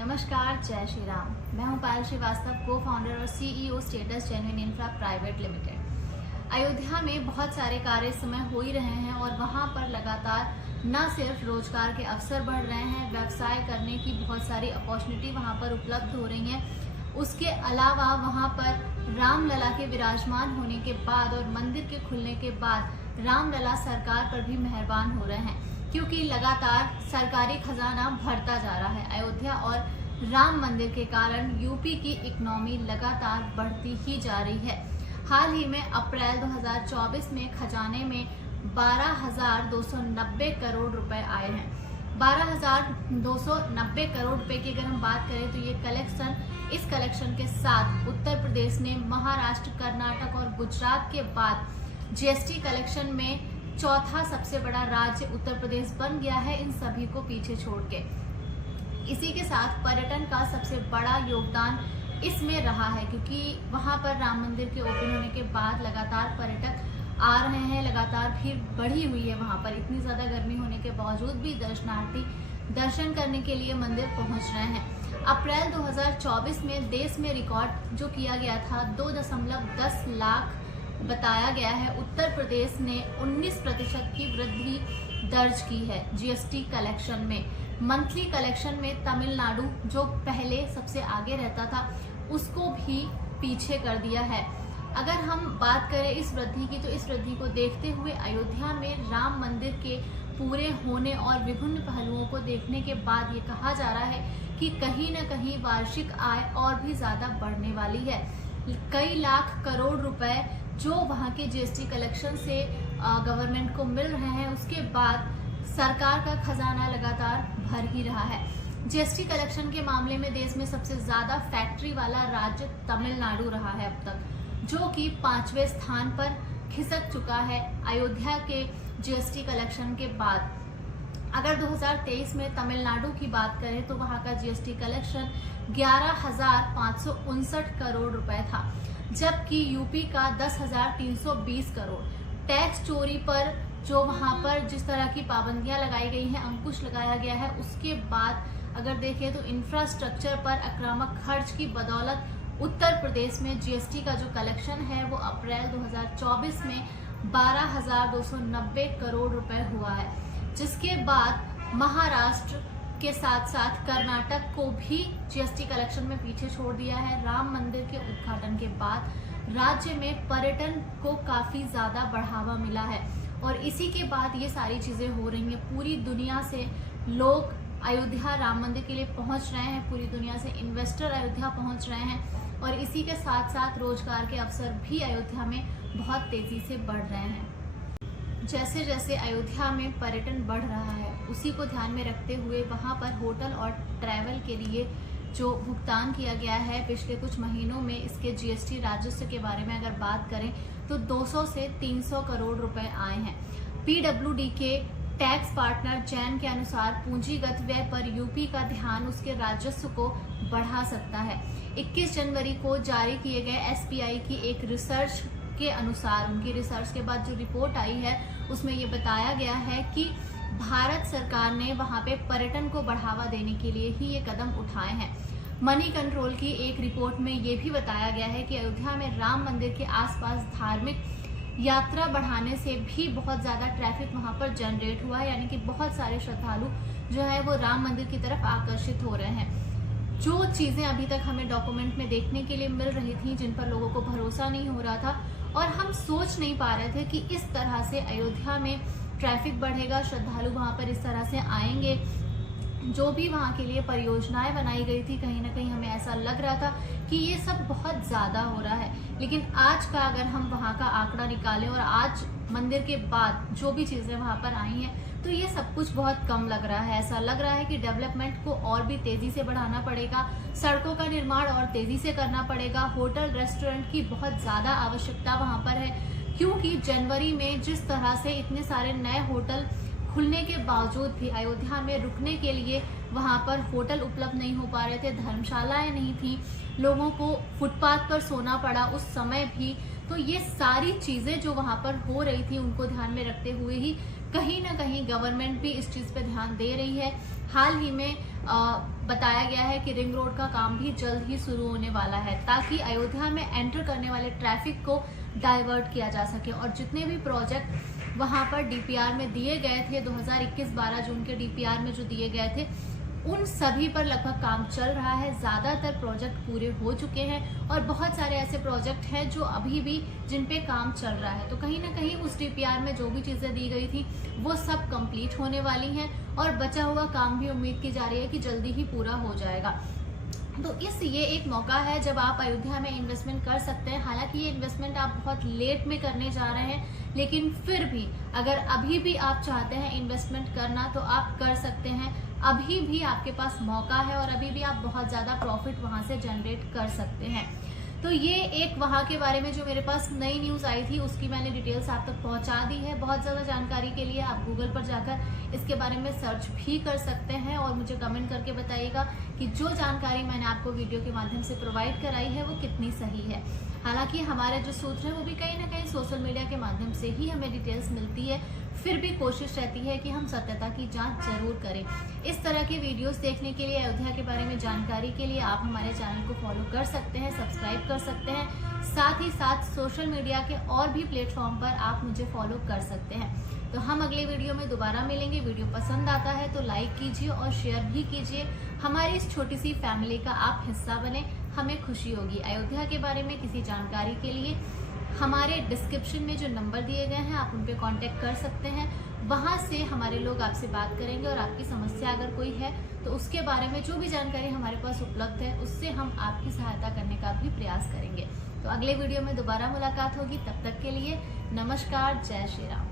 नमस्कार, जय श्री राम। मैं हूं पायल श्रीवास्तव, को फाउंडर और CEO status genuine infra private limited. Ayodhya में बहुत सारे कार्य इस समय हो ही रहे हैं और वहां पर लगातार न सिर्फ रोजगार के अवसर बढ़ रहे हैं, व्यवसाय करने की बहुत सारी अपॉर्चुनिटी वहां पर उपलब्ध हो रही हैं। उसके अलावा वहां पर रामलला के विराजमान होने के बाद और मंदिर के खुलने के बाद रामलला सरकार पर भी मेहरबान हो रहे हैं, क्योंकि लगातार सरकारी खजाना भरता जा रहा है। अयोध्या और राम मंदिर के कारण यूपी की इकोनॉमी लगातार बढ़ती ही जा रही है। हाल ही में अप्रैल 2024 में खजाने में 12,290 करोड़ रुपए आए हैं। 12,290 करोड़ रुपए की अगर हम बात करें तो ये इस कलेक्शन के साथ उत्तर प्रदेश ने महाराष्ट्र, कर्नाटक और गुजरात के बाद जीएसटी कलेक्शन में चौथा सबसे बड़ा राज्य उत्तर प्रदेश बन गया है, इन सभी को पीछे छोड़ के। इसी के साथ पर्यटन का सबसे बड़ा योगदान इसमें रहा है, क्योंकि वहां पर राम मंदिर के ओपन होने के बाद लगातार पर्यटक आ रहे हैं, लगातार भीड़ बढ़ी हुई है। वहां पर इतनी ज्यादा गर्मी होने के बावजूद भी दर्शनार्थी दर्शन करने के लिए मंदिर पहुंच रहे हैं। अप्रैल 2024 में देश में रिकॉर्ड जो किया गया था 2.10 लाख बताया गया है। उत्तर प्रदेश ने 19% की वृद्धि दर्ज की है जीएसटी कलेक्शन में। मंथली कलेक्शन में तमिलनाडु, जो पहले सबसे आगे रहता था, उसको भी पीछे कर दिया है। अगर हम बात करें इस वृद्धि की, तो इस वृद्धि को देखते हुए अयोध्या में राम मंदिर के पूरे होने और विभिन्न पहलुओं को देखने के बाद ये कहा जा रहा है कि कहीं न कहीं वार्षिक आय और भी ज्यादा बढ़ने वाली है। कई लाख करोड़ रुपए जो वहाँ के जीएसटी कलेक्शन से गवर्नमेंट को मिल रहे हैं, उसके बाद सरकार का खजाना लगातार भर ही रहा है। जीएसटी कलेक्शन के मामले में देश में सबसे ज्यादा फैक्ट्री वाला राज्य तमिलनाडु रहा है अब तक, जो कि 5वें स्थान पर खिसक चुका है अयोध्या के जीएसटी कलेक्शन के बाद। अगर 2023 में तमिलनाडु की बात करें तो वहां का जीएसटी कलेक्शन 11,559 करोड़ रुपए था, जबकि यूपी का 10,320 करोड़। टैक्स चोरी पर जो वहां पर जिस तरह की पाबंदियां लगाई गई हैं, अंकुश लगाया गया है, उसके बाद अगर देखें तो इंफ्रास्ट्रक्चर पर आक्रामक खर्च की बदौलत उत्तर प्रदेश में जीएसटी का जो कलेक्शन है वो अप्रैल 2024 में 12,290 करोड़ रुपए हुआ है, जिसके बाद महाराष्ट्र के साथ साथ कर्नाटक को भी जीएसटी कलेक्शन में पीछे छोड़ दिया है। राम मंदिर के उद्घाटन के बाद राज्य में पर्यटन को काफी ज्यादा बढ़ावा मिला है और इसी के बाद ये सारी चीजें हो रही हैं। पूरी दुनिया से लोग अयोध्या राम मंदिर के लिए पहुंच रहे हैं, पूरी दुनिया से इन्वेस्टर अयोध्या पहुंच रहे हैं और इसी के साथ साथ रोजगार के अवसर भी अयोध्या में बहुत तेजी से बढ़ रहे हैं। जैसे जैसे अयोध्या में पर्यटन बढ़ रहा है, उसी को ध्यान में रखते हुए वहां पर होटल और ट्रैवल के लिए जो भुगतान किया गया है पिछले कुछ महीनों में, इसके जीएसटी राजस्व के बारे में अगर बात करें तो 200 से 300 करोड़ रुपए आए हैं। पीडब्ल्यूडी के टैक्स पार्टनर जैन के अनुसार पूंजीगत व्यय पर यूपी का ध्यान उसके राजस्व को बढ़ा सकता है। 21 जनवरी को जारी किए गए एसबीआई की एक रिसर्च के अनुसार, उनकी रिसर्च के बाद जो रिपोर्ट आई है उसमें ये बताया गया है कि भारत सरकार ने वहां पे पर्यटन को बढ़ावा देने के लिए ही ये कदम उठाए हैं। मनी कंट्रोल की एक रिपोर्ट में ये भी बताया गया है कि अयोध्या में राम मंदिर के आसपास धार्मिक यात्रा बढ़ाने से भी बहुत ज्यादा ट्रैफिक वहां पर जनरेट हुआ है, यानी कि बहुत सारे श्रद्धालु जो है वो राम मंदिर की तरफ आकर्षित हो रहे हैं। जो चीजें अभी तक हमें डॉक्यूमेंट में देखने के लिए मिल रही थी, जिन पर लोगों को भरोसा नहीं हो रहा था और हम सोच नहीं पा रहे थे कि इस तरह से अयोध्या में ट्रैफिक बढ़ेगा, श्रद्धालु वहां पर इस तरह से आएंगे। जो भी वहां के लिए परियोजनाएं बनाई गई थी, कहीं ना कहीं हमें ऐसा लग रहा था कि ये सब बहुत ज्यादा हो रहा है। लेकिन आज का अगर हम वहां का आंकड़ा निकालें और आज मंदिर के बाद जो भी चीजें वहां पर आई हैं, तो ये सब कुछ बहुत कम लग रहा है। ऐसा लग रहा है कि डेवलपमेंट को और भी तेजी से बढ़ाना पड़ेगा, सड़कों का निर्माण और तेजी से करना पड़ेगा। होटल रेस्टोरेंट की बहुत ज्यादा आवश्यकता वहां पर है, क्योंकि जनवरी में जिस तरह से इतने सारे नए होटल खुलने के बावजूद भी अयोध्या में रुकने के लिए वहां पर होटल उपलब्ध नहीं हो पा रहे थे, धर्मशालाएं नहीं थी, लोगों को फुटपाथ पर सोना पड़ा उस समय भी। तो ये सारी चीजें जो वहां पर हो रही थी, उनको ध्यान में रखते हुए ही कहीं ना कहीं गवर्नमेंट भी इस चीज़ पे ध्यान दे रही है। हाल ही में बताया गया है कि रिंग रोड का काम भी जल्द ही शुरू होने वाला है, ताकि अयोध्या में एंटर करने वाले ट्रैफिक को डाइवर्ट किया जा सके। और जितने भी प्रोजेक्ट वहां पर डीपीआर में दिए गए थे, 2021-12 जून के डीपीआर में जो दिए गए थे, उन सभी पर लगभग काम चल रहा है। ज़्यादातर प्रोजेक्ट पूरे हो चुके हैं और बहुत सारे ऐसे प्रोजेक्ट हैं जो अभी भी जिन पे काम चल रहा है। तो कहीं ना कहीं उस डीपीआर में जो भी चीज़ें दी गई थी वो सब कंप्लीट होने वाली हैं और बचा हुआ काम भी उम्मीद की जा रही है कि जल्दी ही पूरा हो जाएगा। तो ये एक मौका है जब आप अयोध्या में इन्वेस्टमेंट कर सकते हैं। हालांकि ये इन्वेस्टमेंट आप बहुत लेट में करने जा रहे हैं, लेकिन फिर भी अगर अभी भी आप चाहते हैं इन्वेस्टमेंट करना तो आप कर सकते हैं। अभी भी आपके पास मौका है और अभी भी आप बहुत ज़्यादा प्रॉफिट वहाँ से जनरेट कर सकते हैं। तो ये एक वहाँ के बारे में जो मेरे पास नई न्यूज़ आई थी उसकी मैंने डिटेल्स आप तक पहुँचा दी है। बहुत ज़्यादा जानकारी के लिए आप गूगल पर जाकर इसके बारे में सर्च भी कर सकते हैं और मुझे कमेंट करके बताइएगा कि जो जानकारी मैंने आपको वीडियो के माध्यम से प्रोवाइड कराई है वो कितनी सही है। हालांकि हमारे जो सूत्र हैं वो भी कहीं ना कहीं सोशल मीडिया के माध्यम से ही हमें डिटेल्स मिलती है, फिर भी कोशिश रहती है कि हम सत्यता की जांच जरूर करें। इस तरह के वीडियोस देखने के लिए, अयोध्या के बारे में जानकारी के लिए आप हमारे चैनल को फॉलो कर सकते हैं, सब्सक्राइब कर सकते हैं। साथ ही साथ सोशल मीडिया के और भी प्लेटफॉर्म पर आप मुझे फॉलो कर सकते हैं। तो हम अगले वीडियो में दोबारा मिलेंगे। वीडियो पसंद आता है तो लाइक कीजिए और शेयर भी कीजिए। हमारी इस छोटी सी फैमिली का आप हिस्सा बने, हमें खुशी होगी। अयोध्या के बारे में किसी जानकारी के लिए हमारे डिस्क्रिप्शन में जो नंबर दिए गए हैं आप उन पे कांटेक्ट कर सकते हैं। वहां से हमारे लोग आपसे बात करेंगे और आपकी समस्या अगर कोई है तो उसके बारे में जो भी जानकारी हमारे पास उपलब्ध है उससे हम आपकी सहायता करने का भी प्रयास करेंगे। तो अगले वीडियो में दोबारा मुलाकात होगी। तब तक के लिए नमस्कार, जय श्री राम।